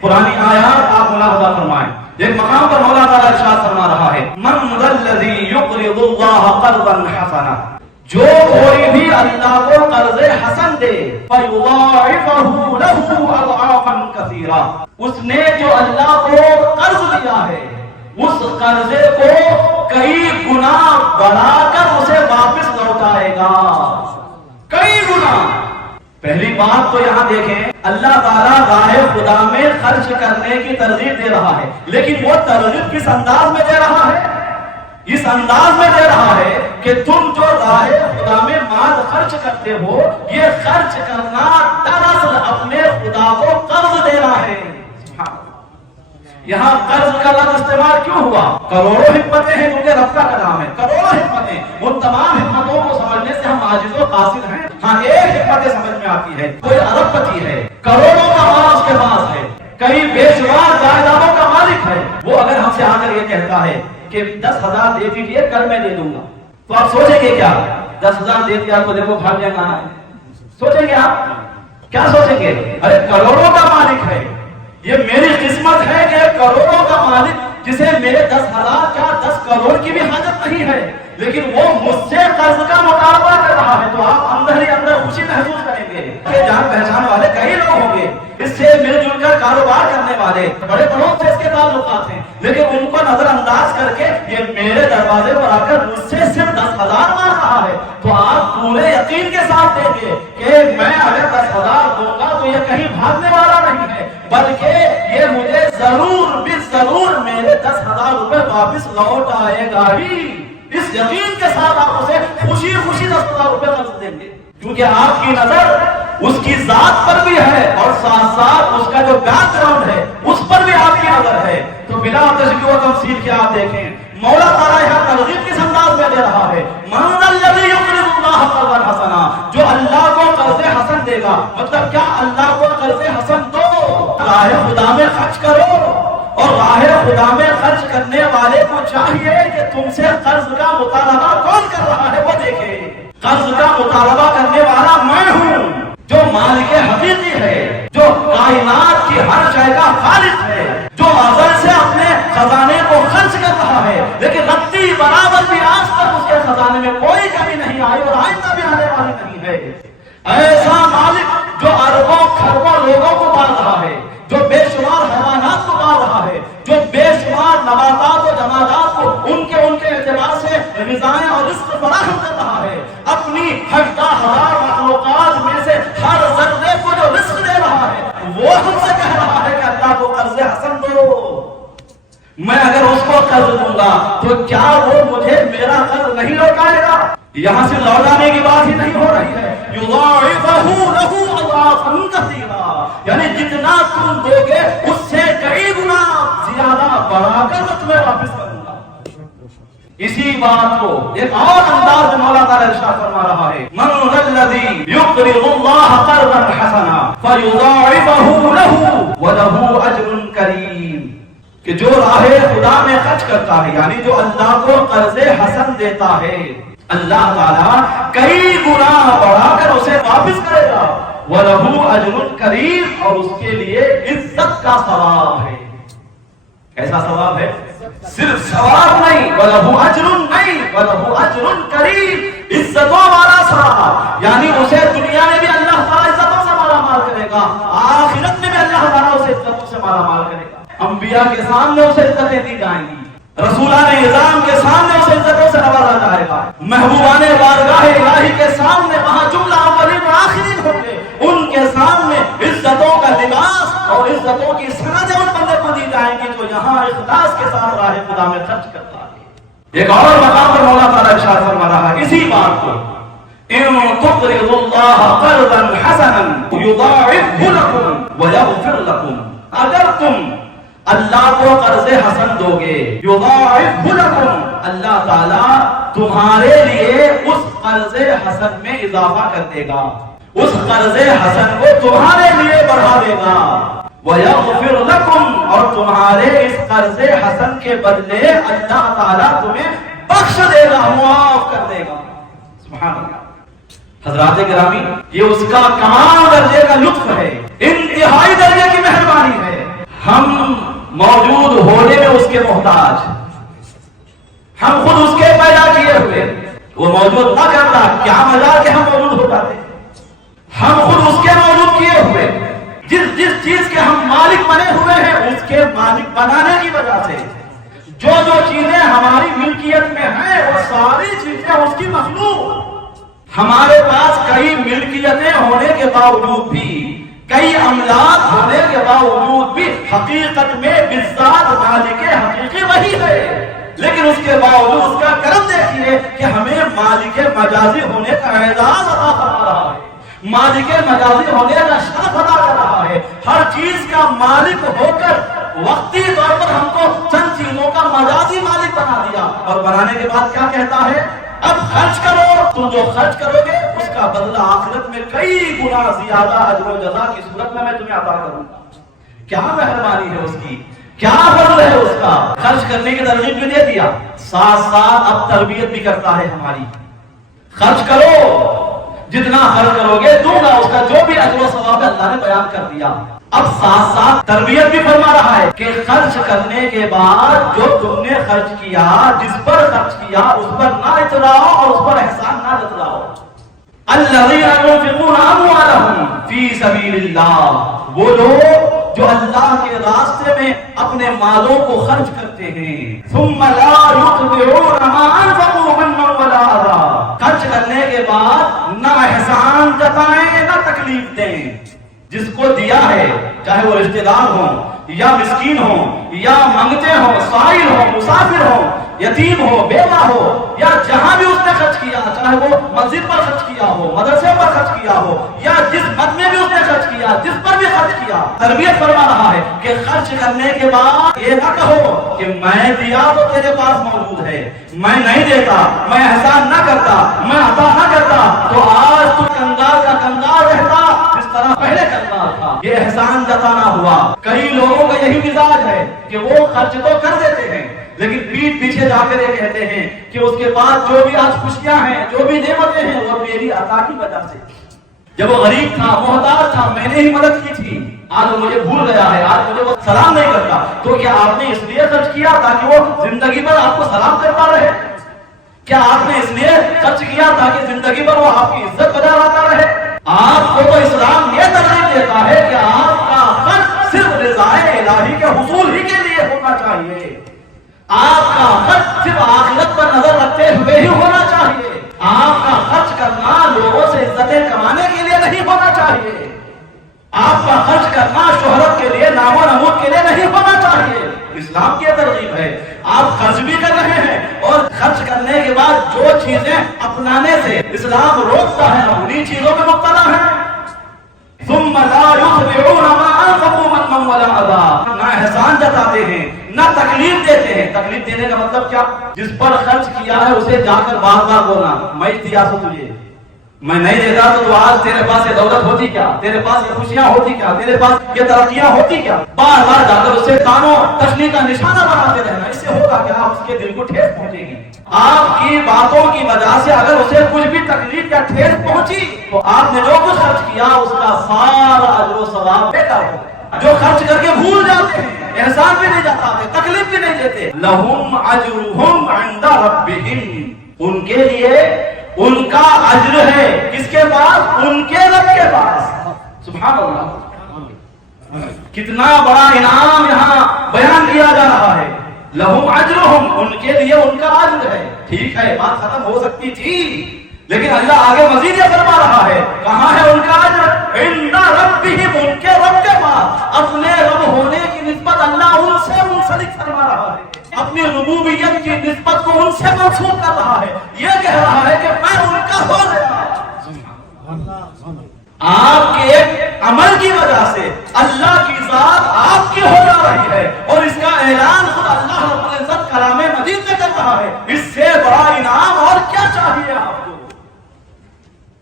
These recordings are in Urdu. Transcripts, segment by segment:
پرانی آیات آپ ملاحظہ فرمائیں، ایک مقام پر مولا تعالیٰ ارشاد فرما رہا ہے من ذا الذی یقرض اللہ قرضا حسنا، جو کوئی بھی اللہ کو قرض حسن دے فیضاعفہ لہ اضعافا کثیرہ، اس نے جو اللہ کو قرض دیا ہے اس قرضے کو کئی گنا بڑھا کر اسے واپس لوٹائے گا، کئی گنا۔ پہلی بات تو یہاں دیکھیں اللہ تعالیٰ راہ خدا میں خرچ کرنے کی ترغیب دے رہا ہے، لیکن وہ ترغیب کس انداز میں دے رہا ہے؟ اس انداز میں دے رہا ہے کہ تم جو راہ خدا میں مال خرچ کرتے ہو یہ خرچ کرنا دراصل اپنے خدا کو قرض دینا ہے۔ یہاں قرض کا لفظ استعمال کیوں ہوا؟ کروڑوں حکمتیں ہیں کیونکہ رب کا کلام ہے، کروڑوں حکمتیں، ان تمام حکمتوں کو سمجھنے سے ہم عاجز و قاصر ہیں۔ ہاں ایک حکمت سمجھ میں آتی ہے، کوئی ارب پتی ہے، کروڑوں کا مال اس کے پاس ہے، کئی بے شمار جائیدادوں کا مالک ہے، وہ اگر ہم سے آ کر یہ کہتا ہے کہ 10,000 دے دیجیے کل میں دے دوں گا، تو آپ سوچیں گے کیا 10,000 دے دیا تو دیکھو بھاگ جائے گا، سوچیں گے آپ کیا سوچیں گے؟ ارے کروڑوں کا مالک ہے، یہ میری قسمت ہے کہ کروڑوں کا مالک جسے میرے 10,000 کا 10 کروڑ کی بھی حاجت نہیں ہے لیکن وہ مجھ سے قرض کا مطالبہ کر رہا ہے، تو آپ اندر ہی اندر خوشی محسوس کریں گے کہ جان پہچان والے کئی لوگ ہوں گے اس سے مل جل کر کاروبار کرنے والے، بڑے بڑوں سے اس کے تعلقات ہیں، لیکن ان کو نظر انداز کر کے یہ میرے دروازے پر آ کر مجھ سے صرف 10,000 مانگ رہا ہے، تو آپ پورے یقین کے ساتھ دیں گے کہ میں اگر 10,000 دوں گا تو یہ کہیں بھاگنے والا نہیں ہے بلکہ یہ مجھے ضرور ضرور میرے 10,000 روپے واپس لوٹ آئے گا ہی۔ اس یقین کے ساتھ آپ اسے خوشی خوشی 10,000 روپے قرض دیں گے، کیونکہ آپ کی نظر اس کی ذات پر بھی ہے اور ساتھ ساتھ اس کا جو بیک گراؤنڈ ہے اس پر بھی آپ کی نظر ہے۔ تو بلا تشبیہ و تمثیل کے آپ دیکھیں مولا تعالیٰ یہاں ترغیب کس انداز میں دے رہا ہے، من ذا الذی یقرض اللہ قرضا حسنا، جو اللہ کو قرض حسن دے گا، مطلب کیا اللہ کو قرض حسن دو، راہ خدا میں خرچ کرو، اور راہ خدا میں خرچ کرنے والے کو چاہیے کہ تم سے قرض کا مطالبہ کون کر رہا ہے وہ دیکھے۔ قرض کا مطالبہ کرنے والا میں ہوں جو مالک حقیقی ہے، جو کائنات کی ہر شے کا خالق ہے، جو ازل سے اپنے خزانے کو خرچ کر رہا ہے لیکن رتی برابر بھی آج تک اس کے خزانے میں کوئی کمی نہیں آئی اور آئندہ بھی آنے والی نہیں ہے۔ ایسا مالک جو اربوں کھربوں لوگوں کو پال رہا ہے، جو بے شمار حیوانات کو پال رہا ہے، جو بے شمار نباتات و جمادات کو ان کے اعتبار سے غذائیں اور رزق فراہم کر رہا ہے، اپنی 18,000 مخلوقات میں سے ہر ذرے کو جو رزق دے رہا ہے وہ ہم سے کہہ رہا ہے کہ اللہ کو قرض حسن دو، میں اگر اس کو قرض دوں گا تو کیا وہ مجھے میرا قرض نہیں لوٹائے گا؟ یہاں سے لوٹانے کی بات ہی نہیں ہو رہی ہے، یضاعفہ لہ اضعافا کثیرا، یعنی جتنا تم دو گے اس سے کئی گنا زیادہ بڑھا کر میں تمہیں واپس کروں گا۔ اسی بات کو ایک اور انداز میں مولا تعالیٰ ارشاد فرما رہا ہے من ذا الذی یقرض اللہ قرضا حسنا فیضاعفہ لہ ولہ اجر کریم، کہ جو راہ خدا میں خرچ کرتا ہے یعنی جو اللہ کو قرض حسن دیتا ہے اللہ تعالیٰ کئی گنا بڑھا کر اسے واپس کرے گا، وَلَهُ أَجْرٌ كَرِيمٌ، اور اس کے لیے عزت کا ثواب ہے۔ کیسا ثواب ہے؟ صرف ثواب نہیں، وَلَهُ أَجْرٌ نہیں، وَلَهُ أَجْرٌ كَرِيمٌ، عزتوں والا ثواب، یعنی اسے دنیا میں بھی اللہ تعالیٰ عزتوں سے مالا مال کرے گا، آخرت میں بھی اللہ تعالیٰ اسے عزتوں سے مالا مال کرے گا۔ انبیاء کے سامنے اسے عزتیں دی جائیں گی، رسولان نظام کے سامنے اسے عزتوں سے نوازا جائے گا، محبوبان بارگاہ الہی کے سامنے وہاں جملہ اولین و آخرین ہوں گے، ان کے سامنے عزتوں کا لباس اور عزتوں کی سندیں ان بندے کو دی جائیں گی جو یہاں اخلاص کے ساتھ راہ خدا میں خرچ کرتا ہے۔ ایک اور مقام پر مولا تعالیٰ ارشاد فرما رہا ہے اسی بات کو، ان تقرضوا اللہ قرضا حسنا یضاعفہ لکم ویغفر لکم، اگر تم اللہ کو قرض حسن دو گے یضاعفہ لکم، اللہ تعالیٰ تمہارے لیے اس قرض حسن میں اضافہ کر دے گا، اس قرض حسن کو تمہارے لیے بڑھا دے گا، وَيَغْفِرْ لَكُمْ، اور تمہارے اس قرض حسن کے بدلے اللہ تعالیٰ تمہیں بخش دے گا، معاف کر دے گا۔ سبحان اللہ۔ حضرات گرامی، یہ اس کا کمال درجے کا لطف ہے، انتہائی درجے کی مہربانی ہے۔ موجود ہونے میں اس کے محتاج، ہم خود اس کے پیدا کیے ہوئے، وہ موجود نہ کرتا کیا مجال کہ ہم موجود ہو جاتے، ہم خود اس کے موجود کیے ہوئے، جس چیز کے ہم مالک بنے ہوئے ہیں اس کے مالک بنانے کی وجہ سے جو چیزیں ہماری ملکیت میں ہیں وہ ساری چیزیں اس کی مخلوق، ہمارے پاس کئی ملکیتیں ہونے کے باوجود بھی، کئی املاک ہونے کے باوجود بھی حقیقت میں بالذات مالک حقیقی وہی ہے، لیکن اس کے باوجود اس کا کرم دیکھیے کہ ہمیں مالک مجازی ہونے کا اعزاز عطا فرما رہا ہے، مالک مجازی ہونے کا شرف عطا کر رہا ہے، ہر چیز کا مالک ہو کر وقتی طور پر ہم کو چند چیزوں کا مجازی مالک بنا دیا، اور بنانے کے بعد کیا کہتا ہے؟ اب خرچ کرو، تم جو خرچ کرو گے اس کا بدلہ آخرت میں کئی گنا زیادہ اجر و جزا کی صورت میں تمہیں عطا کروں گا۔ کیا مہربانی ہے اس کی، کیا فضل ہے اس کا، خرچ کرنے کی ترغیب بھی دے دیا، ساتھ ساتھ اب تربیت بھی کرتا ہے ہماری، خرچ کرو، جتنا خرچ کرو گے دوں گا، اس کا جو بھی اجر و ثواب ہے اللہ نے بیان کر دیا۔ اب ساتھ ساتھ تربیت بھی فرما رہا ہے کہ خرچ کرنے کے بعد جو تم نے خرچ کیا، جس پر خرچ کیا اس پر نہ اتراؤ اور اس پر احسان نہ جتلاؤ۔ الذین ينفقون اموالهم فی سبیل اللہ، وہ لوگ جو اللہ کے راستے میں اپنے مالوں کو خرچ کرتے ہیں، ثم لا يتبعون ما انفقوا منا ولا اذى، خرچ کرنے کے بعد نہ احسان جتائیں نہ تکلیف دیں، جس کو دیا ہے چاہے وہ رشتہ دار ہوں یا مسکین ہوں یا منگتے ہوں، سائل ہو، مسافر ہو، یتیم ہو، بیوہ ہو، یا جہاں بھی اس نے خرچ کیا، چاہے وہ مسجد پر خرچ کیا ہو، مدرسے پر خرچ کیا ہو، یا جس مد میں بھی اس نے خرچ کیا، جس پر بھی خرچ کیا، تربیت فرما رہا ہے کہ خرچ کرنے کے بعد یہ نہ کہو کہ میں دیا تو تیرے پاس موجود ہے، میں نہیں دیتا، میں احسان نہ کرتا، میں عطا نہ کرتا تو آج تو کنگال کا کنگال رہتا جس طرح پہلے کنگال تھا۔ یہ احسان جتانا ہوا۔ کئی لوگوں کا یہی مزاج ہے کہ وہ خرچ تو کر دیتے ہیں لیکن پیٹ پیچھے جا کر یہ کہتے ہیں کہ اس کے بعد جو بھی آج خوشیاں ہیں، جو بھی نعمتیں ہیں وہ میری عطا کی وجہ سے، جب وہ غریب تھا، محتاج تھا، میں نے ہی مدد کی تھی، آج وہ مجھے بھول گیا ہے، آج مجھے وہ سلام نہیں کرتا، تو کیا آپ نے اس لیے خرچ کیا تاکہ وہ زندگی بھر آپ کو سلام کرتا رہے؟ کیا آپ نے اس لیے خرچ کیا تاکہ زندگی بھر وہ آپ کی عزت بجا لاتا رہے؟ آپ کو تو اسلام یہ ترغیب دیتا ہے کہ آپ کا خرچ صرف رضائے الہی کے حصول ہی کے لیے ہونا چاہیے، آپ کا خرچ صرف آخرت پر نظر رکھتے ہوئے ہی ہونا چاہیے، آپ کا خرچ کرنا لوگوں سے عزتیں کمانے کے لیے نہیں ہونا چاہیے، آپ کا خرچ کرنا شہرت کے لیے، نام و نمود کے لیے نہیں ہونا چاہیے۔ اسلام کی ترغیب ہے، آپ خرچ بھی کر رہے ہیں اور خرچ کرنے کے بعد جو چیزیں اپنانے سے اسلام روکتا ہے انہی چیزوں میں مبتلا ہے۔ ثم لا يتبعون ما انفقوا منا ولا اذى، نہ احسان جتاتے ہیں نہ تکلیف دیتے ہیں۔ تکلیف دینے کا مطلب کیا؟ جس پر خرچ کیا ہے اسے جا کر بار بار بولنا میں دیا تو تجھے، میں نہیں دیتا تو آج تیرے پاس یہ دولت ہوتی کیا، تیرے پاس یہ خوشیاں ہوتی کیا، تیرے پاس یہ ترقیاں ہوتی کیا؟ بار بار جا کر اسے کانوں تشنی کا نشانہ بناتے رہنا، اس سے ہوگا کہ آپ اس کے دل کو ٹھیس پہنچے گی۔ آپ کی باتوں کی وجہ سے اگر اسے کچھ بھی تکلیف یا ٹھیس پہنچی تو آپ نے جو کچھ خرچ کیا اس کا سارا اجر و ثواب بیکار ہو گیا۔ جو خرچ کر کے بھول جاتے ہیں، احسان بھی نہیں جتاتے، تکلیف بھی نہیں دیتے، لہم اجرہم عند ربہم، ان کے لیے ان کا اجر ہے کس کے پاس؟ ان کے رب کے پاس۔ سبحان اللہ، کتنا بڑا انعام یہاں بیان کیا جا رہا ہے۔ لہم اجرہم، ان کے لیے ان کا اجر ہے۔ ٹھیک ہے، بات ختم ہو سکتی تھی لیکن اللہ آگے مزید یہ فرما رہا ہے، کہاں ہے ان کا اجر؟ عند ربہم، ان کے رب کے پاس۔ اپنے رب ہونے کی نسبت اللہ ان سے منسلک فرما رہا ہے، اپنی ربوبیت کی نسبت کو ان سے منسوب کر رہا ہے، یہ کہہ رہا ہے کہ میں ان کا ہو گیا۔ آپ کے ایک عمل کی وجہ سے اللہ کی ذات آپ کی ہو جا رہی ہے اور اس کا اعلان خود اللہ رب العزت کلام مجید میں کر رہا ہے۔ اس سے بڑا انعام اور کیا چاہیے آپ کو؟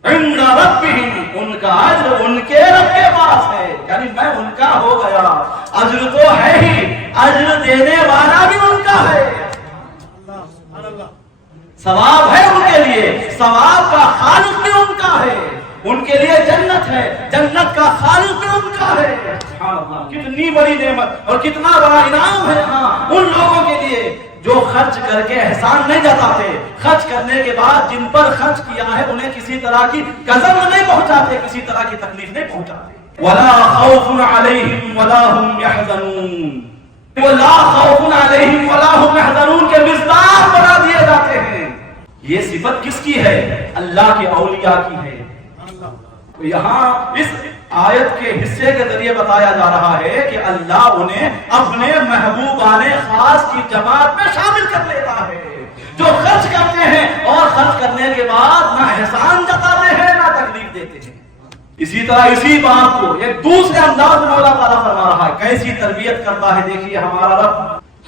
عند ربہم، ان کا اجر ان کے رب کے پاس ہے، یعنی میں ان کا ہو گیا۔ اجر تو ہے ہی، اجر دینے والا بھی ان کا ہے، ثواب ہے ان کے لیے، ثواب کا خالق بھی ان کا ہے۔ ان کے لیے جنت ہے، جنت کا خالق ان کا ہے۔ سبحان اللہ، کتنی بڑی نعمت اور کتنا بڑا انعام ہے ہاں ان لوگوں کے لیے جو خرچ کر کے احسان نہیں جتاتے، خرچ کرنے کے بعد جن پر خرچ کیا ہے انہیں کسی طرح کی غضب نہیں پہنچاتے، کسی طرح کی تکلیف نہیں پہنچاتے۔ وَلَا خَوْفٌ عَلَيْهِمْ وَلَا هُمْ يَحْزَنُونَ، وہ لا خوف علیہم ولا هم يحزنون کے مصداق بنا دیے جاتے ہیں۔ یہ صفت کس کی ہے؟ اللہ کے اولیاء کی ہے۔ یہاں اس آیت کے حصے کے ذریعے بتایا جا رہا ہے کہ اللہ انہیں اپنے محبوبان خاص کی جماعت میں شامل کر لیتا ہے، جو خرچ کرتے ہیں اور خرچ کرنے کے بعد نہ احسان جتاتے ہیں نہ تکلیف دیتے ہیں۔ اسی طرح اسی بات کو ایک دوسرے انداز میں اللہ تعالیٰ فرما رہا ہے، کیسی تربیت کرتا ہے۔ دیکھیے ہمارا رب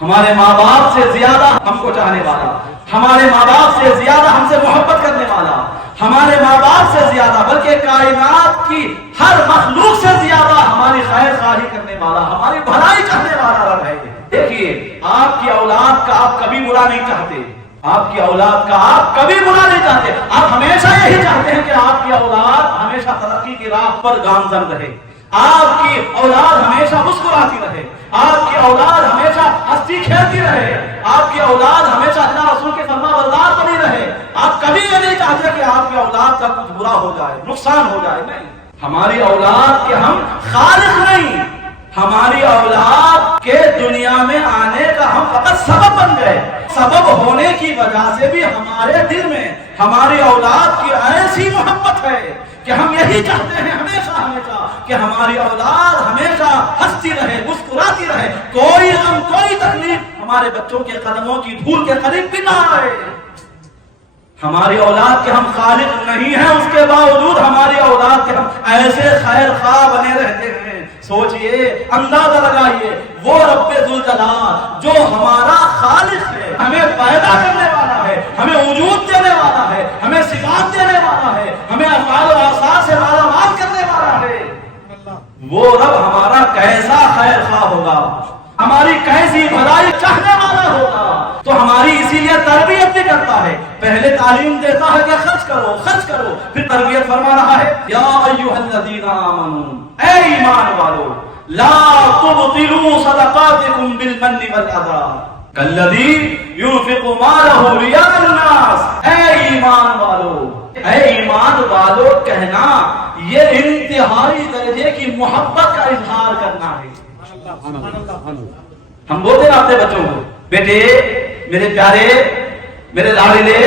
ہمارے ماں باپ سے زیادہ ہم کو چاہنے والا، ہمارے ماں باپ سے زیادہ ہم سے محبت کرنے والا، ہمارے ماں باپ سے زیادہ بلکہ کائنات کی ہر مخلوق سے زیادہ ہماری خیر خواہی کرنے والا، ہماری بھلائی چاہنے والا رب ہے۔ دیکھیے آپ کی اولاد کا آپ کبھی برا نہیں چاہتے، آپ کی اولاد کا آپ کبھی برا نہیں چاہتے، آپ ہمیشہ یہی چاہتے ہیں کہ آپ کی اولاد ہمیشہ ترقی کی راہ پر گامزن رہے، آپ کی اولاد ہمیشہ مسکراتی رہے، آپ کی اولاد ہمیشہ ہنسی کھیلتی رہے، آپ کی اولاد ہمیشہ اللہ رسول کے فرما بردار بنی رہے۔ آپ کبھی یہ نہیں چاہتے کہ آپ کی اولاد کا کچھ برا ہو جائے، نقصان ہو جائے، نہیں۔ ہماری اولاد کے ہم خالق نہیں، ہماری اولاد کے دنیا میں آنے کا ہم فقط سبب بن گئے۔ سبب ہونے کی وجہ سے بھی ہمارے دل میں ہماری اولاد کی ایسی محبت ہے کہ ہم یہی چاہتے ہیں ہمیشہ ہمیشہ کہ ہماری اولاد ہمیشہ ہنستی رہے، مسکراتی رہے، کوئی غم کوئی تکلیف ہمارے بچوں کے قدموں کی دھول کے قریب بھی نہ آئے۔ ہماری اولاد کے ہم خالق نہیں ہیں، اس کے باوجود ہماری اولاد کے ہم ایسے خیر خواہ بنے رہتے ہیں۔ سوچئے، اندازہ لگائیے، وہ رب ذوالجلال جو ہمارا خالق ہے، ہمیں پیدا کرنے والا ہے، ہمیں وجود دینے والا ہے، ہمیں صفات دینے والا ہے، ہمیں افعال و اوصاف سے مالا مال کرنے والا ہے، وہ رب ہمارا کیسا خیر خواہ ہوگا، ہماری کیسی بھلائی چاہنے والا ہوگا۔ تو ہماری اسی لیے تربیت بھی کرتا ہے، پہلے تعلیم دیتا ہے کہ خرچ کرو خرچ کرو، پھر تربیت فرما رہا ہے یا ایھا الذین آمنوا، اے ایمان والو، لا تبطلوا صدقاتکم بالمن والأذى کالذی ينفق مالہ رئاء الناس۔ اے ایمان والو، اے ایمان والو کہنا یہ انتہائی درجے کی محبت کا اظہار کرنا ہے۔ ہم بولتے ہیں اپنے بچوں کو، بیٹے میرے پیارے، میرے لاڈلے،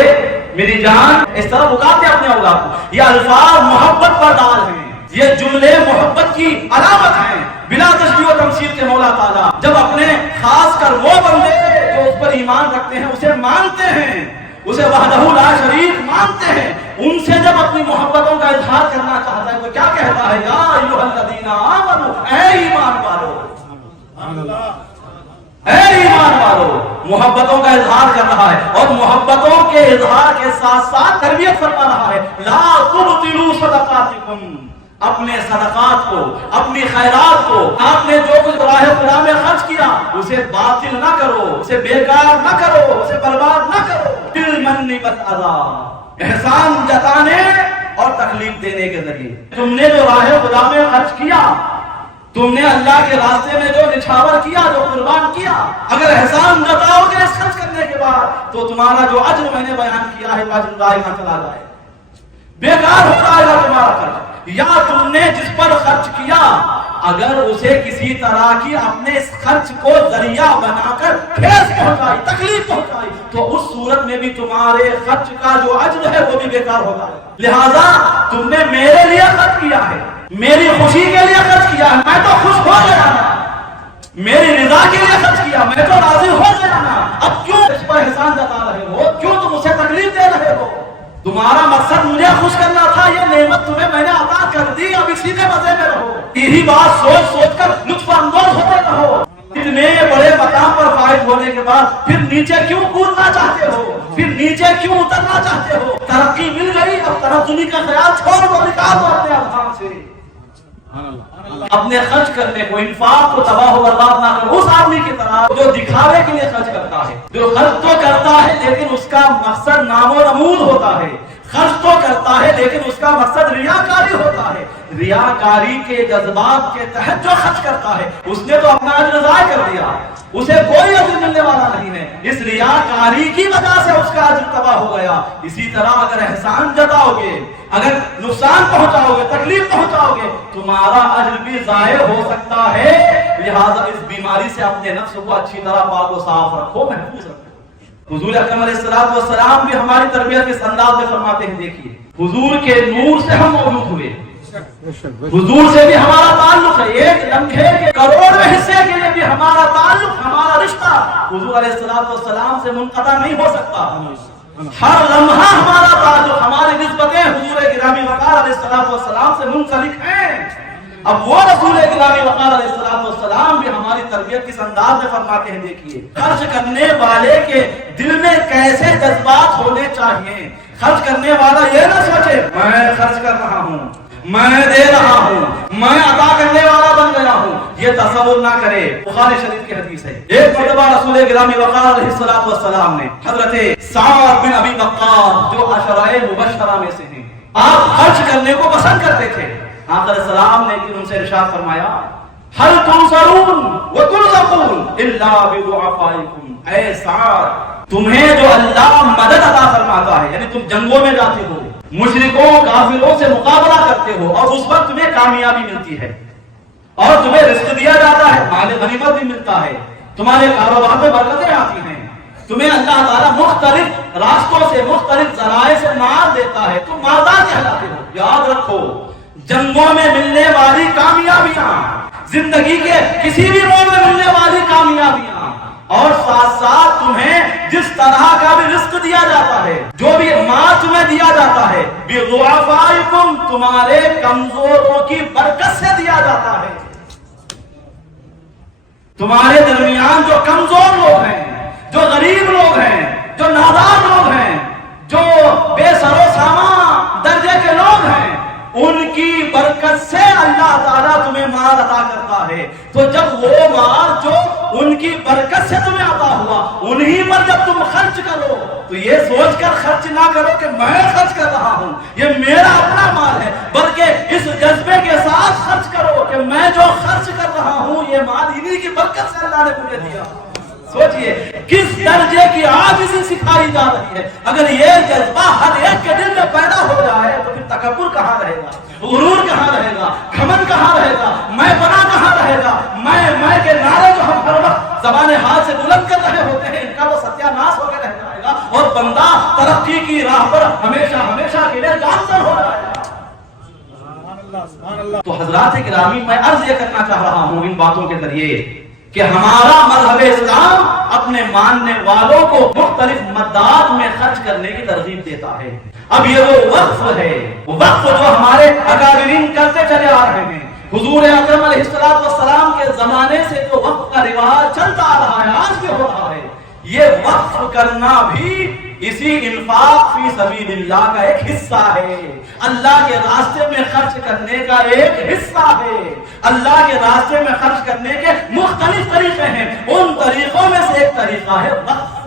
میری جان، اس طرح بلاتے اپنے اولاد کو۔ یہ الفاظ محبت پر ڈال ہیں، یہ جملے محبت کی علامت ہیں، بلا تشبیہ و تمثیل کے مولا تعالیٰ جب اپنے خاص کر وہ بندے جو اس پر ایمان رکھتے ہیں، اسے مانتے ہیں، اسے وحدہ لا شریک مانتے ہیں، ان سے جب اپنی محبتوں کا اظہار کرنا چاہتا ہے تو کیا کہتا ہے؟ یا ایھا الذین آمنوا، اے ایمان والو، اے ایمان والو، محبتوں کا اظہار کر رہا ہے اور محبتوں کے اظہار کے ساتھ ساتھ تربیت فرما رہا ہے۔ لا تبطلوا صدقاتکم، اپنے صدقات کو، اپنی خیرات کو، آپ نے جو کچھ راہ خدا میں خرچ کیا اسے باطل نہ کرو، اسے بیکار نہ کرو، اسے برباد نہ کرو۔ بالمن والأذى، احسان جتانے اور تکلیف دینے کے ذریعے تم نے جو راہ خدا میں خرچ کیا، تم نے اللہ کے راستے میں جو نچھاور کیا، جو قربان کیا، اگر احسان جتاؤ گے اس خرچ کرنے کے بعد تو تمہارا جو اجر میں نے بیان کیا ہے وہ اجر ضائع نہ چلا جائے، بیکار ہو جائے گا تمہارا خرچ۔ یا تم نے جس پر خرچ کیا اگر اسے کسی طرح کی اپنے اس خرچ کو ذریعہ بنا کر ٹھیس پہنچائی، تکلیف پہنچائی، تو اس صورت میں بھی تمہارے خرچ کا جو اجر ہے وہ بھی بیکار ہو جائے گا۔ لہذا تم نے میرے لیے خرچ کیا ہے، میری خوشی کے لیے خرچ کیا ہے، میں تو خوش ہو گیا نا، میری رضا کے لیے خرچ کیا، میں تو راضی ہو گیا نا، اب کیوں اس پر احسان جتا رہے ہو؟ کیوں تم اسے تکلیف دے رہے ہو؟ تمہارا مقصد مجھے خوش کرنا تھا، یہ نعمت تمہیں میں نے عطا کر دی، اب اسی کے مزے میں رہو، یہی بات سوچ سوچ کر لطف اندوز ہوتے رہو۔ اتنے بڑے مقام پر فائز ہونے کے بعد پھر نیچے کیوں کودنا چاہتے ہو؟ پھر نیچے کیوں اترنا چاہتے ہو؟ ترقی مل گئی، اب ترقی کا خیال چھوڑ دو، نکال دو اپنے اذہان سے۔ اپنے خرچ کرنے کو، انفاق کو تباہ و برباد نہ کرو اس آدمی کی طرح جو دکھاوے کے لیے خرچ کرتا ہے، جو خرچ تو کرتا ہے لیکن اس کا مقصد نام و نمود ہوتا ہے، خرچ تو کرتا ہے لیکن اس کا مقصد ریاکاری ہوتا ہے. ریاکاری کے جذبات کے تحت جو خرچ کرتا ہے اس نے تو اپنا اجر ضائع کر دیا، اسے کوئی اجر ملنے والا نہیں ہے. اس ریاکاری کی وجہ سے اس کا اجر تباہ ہو گیا. اسی طرح اگر احسان جتاؤ گے، اگر نقصان پہنچاؤ گے، تکلیف پہنچاؤ گے، تمہارا اجر بھی ضائع ہو سکتا ہے. لہذا اس بیماری سے اپنے نفس کو اچھی طرح پاک و صاف رکھو، محفوظ رکھو. حضور اکرم علیہ السلام بھی ہماری تربیت اس انداز میں فرماتے ہیں. دیکھیے حضور کے نور سے ہم مولود ہوئے، حضور سے بھی ہمارا تعلق ہے. ایک لمحے کے کروڑویں حصے کے لیے بھی ہمارا تعلق، ہمارا رشتہ حضور علیہ السلام سے منقطع نہیں ہو سکتا. ہر لمحہ ہمارا تعلق، ہماری نسبتیں حضور گرامی وقار علیہ السلام سے منسلک ہیں. اب وہ رسول گرامی وقار علیہ السلام بھی ہماری تربیت کس انداز میں فرماتے ہیں. دیکھیے خرچ کرنے والے کے دل میں کیسے جذبات ہونے چاہیے. خرچ کرنے والا یہ نہ سوچے میں خرچ کر رہا ہوں، میں دے رہا ہوں، میں عطا کرنے والا بن گیا ہوں، یہ تصور نہ کرے. بخاری شریف کی حدیث ہے، ایک مرتبہ رسول گرامی وقار علیہ السلام نے حضرت سعد بن ابی وقاص جو عشرہ مبشرہ میں سے ہیں، آپ خرچ کرنے کو پسند کرتے تھے. آقا علیہ السلام نے ان سے ارشاد فرمایا هل تنصرون وترزقون الا بضعفائكم. اے سعد، تمہیں جو اللہ مدد عطا فرماتا ہے، یعنی تم جنگوں میں جاتے ہو، مشرکوں کافروں سے مقابلہ کرتے ہو اور اس وقت تمہیں کامیابی ملتی ہے اور تمہیں رزق دیا جاتا ہے، مال غنیمت بھی ملتا ہے، تمہارے کاروبار میں برکتیں آتی ہیں، تمہیں اللہ تعالیٰ مختلف راستوں سے، مختلف ذرائع سے مال دیتا ہے، تم مالدار کہلاتے ہو. یاد رکھو جنگوں میں ملنے والی کامیابیاں، زندگی کے کسی بھی موڑ میں ملنے والی کامیابیاں، اور ساتھ ساتھ تمہیں جس طرح کا بھی رزق دیا جاتا ہے، جو بھی مال تمہیں دیا جاتا ہے، بضعفائکم، تمہارے کمزوروں کی برکت سے دیا جاتا ہے. تمہارے درمیان جو کمزور لوگ ہیں، جو غریب لوگ ہیں، جو نادار لوگ ہیں، جو بے سر و سامان درجے کے لوگ ہیں، ان کی برکت سے اللہ تعالیٰ تمہیں مال عطا کرتا ہے. تو جب وہ مال جو ان کی برکت سے تمہیں عطا ہوا، انہی پر جب تم خرچ کرو تو یہ سوچ کر خرچ نہ کرو کہ میں خرچ کر رہا ہوں، یہ میرا اپنا مال ہے، بلکہ اس جذبے کے ساتھ خرچ کرو کہ میں جو خرچ کر رہا ہوں یہ مال انہی کی برکت سے اللہ نے مجھے دیا. سوچئے کس درجے کی عاجزی سکھائی جا رہی ہے. اگر یہ جذبہ ہر ایک کے دل میں پیدا ہو جائے تو پھر تکبر کہاں رہے گا، غرور کہاں رہے گا، گھمنڈ کہاں رہے گا، میں بنا کہاں رہے گا. میں کے نعرے جو ہم ہر وقت زبان حال سے بلند کر رہے ہوتے ہیں، ان کا وہ ستیہ ناش ہو کے رہ جائے گا اور بندہ ترقی کی راہ پر ہمیشہ کے لیے گامزن ہو جائے گا. تو حضرات گرامی، میں عرض یہ کرنا چاہ رہا ہوں ان باتوں کے ذریعے کہ ہمارا مذہب اسلام اپنے ماننے والوں کو مختلف مدات میں خرچ کرنے کی ترغیب دیتا ہے. اب یہ وہ وقف ہے، وقف جو ہمارے اکابرین کرتے چلے آ رہے ہیں. حضور اکرم علیہ السلام کے زمانے سے جو وقف کا رواج چلتا آ رہا ہے، آج بھی ہو رہا ہے، یہ وقف کرنا بھی اسی انفاق فی سبیل اللہ کا ایک حصہ ہے. اللہ کے راستے میں خرچ کرنے کا ایک حصہ ہے. اللہ کے راستے میں خرچ کرنے کے مختلف طریقے ہیں، ان طریقوں میں سے ایک طریقہ ہے وقف.